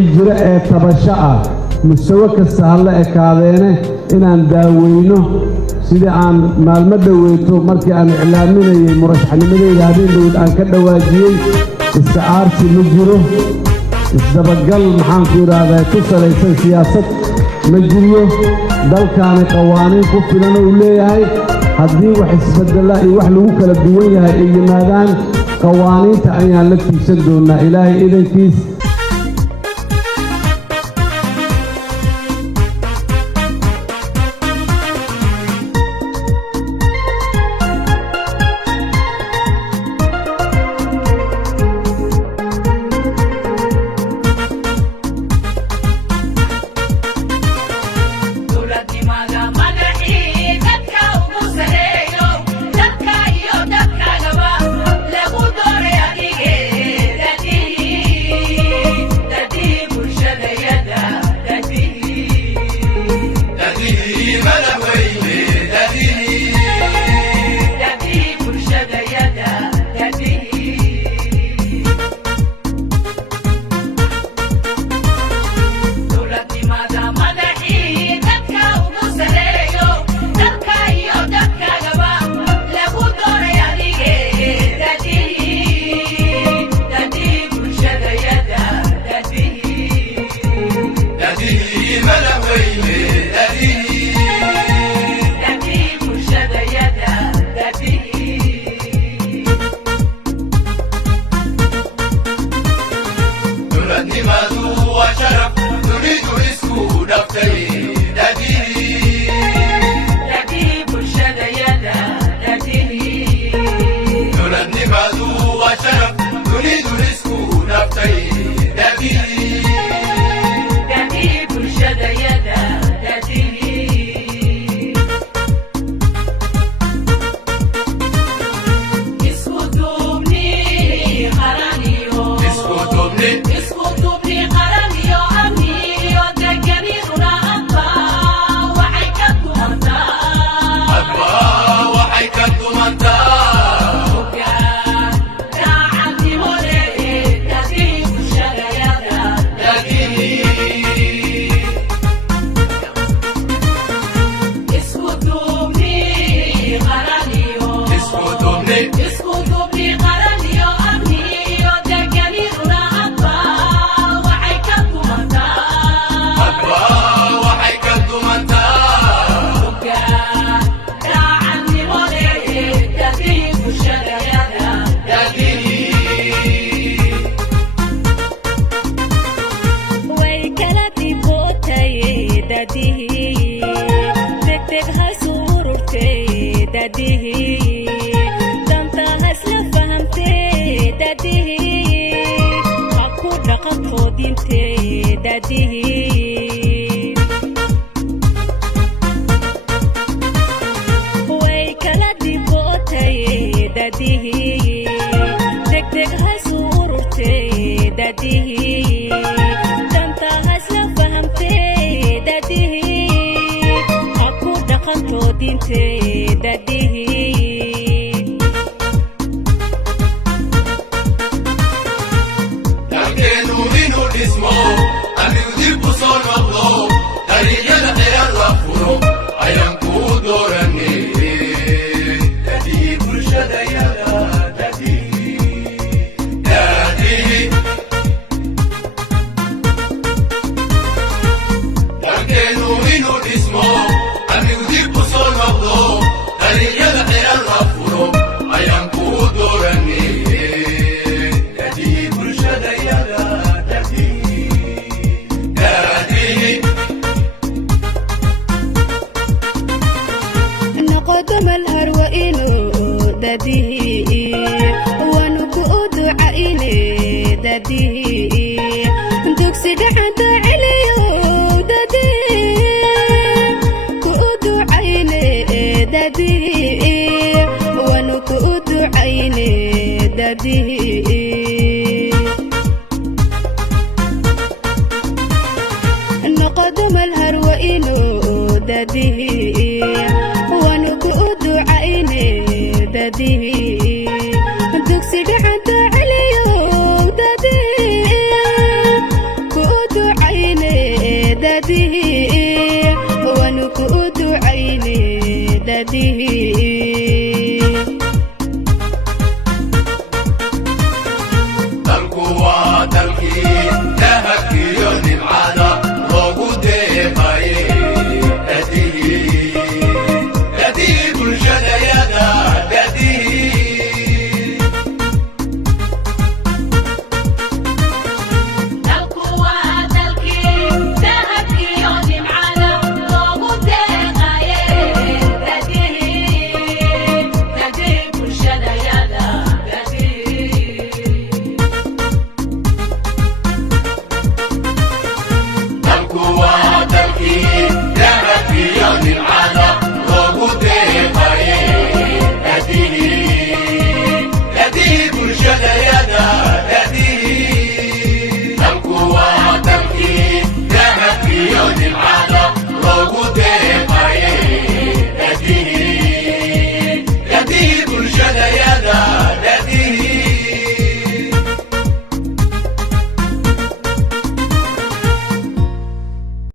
jira ee tabasho ah mustawa kasta hal la ekaadeene inaan daaweyno sidii aan maalmo dhaweeto markii aan iclaaminayay murashaxnimadeyda habeen dhowd aan ka dhawaajiyey isticaarsi ma jiro isdabagal maxaan ku yidhaahdaa ku salaysan siyaasad ma jiriyo dalkaani qawaaniin ku filan uu leeyahay haddii wax isbedela iyo wax lagu kala duwan yahay ay yimaadaan qawaaniinta ayaan la tiigsan doonaa ilaahay idankiis dugsiga xanta celiyo dadii ku ducayne dadihii waanu ku ducayne dadihii dalku waa dalkii dahabkiyo nimcada loogu deeqaye dadihii bulshadayada dadihii dalku waa dalkii dahabkiyo nimcada loogu deeqaye dadihii bulshadayada dadihii dalku waa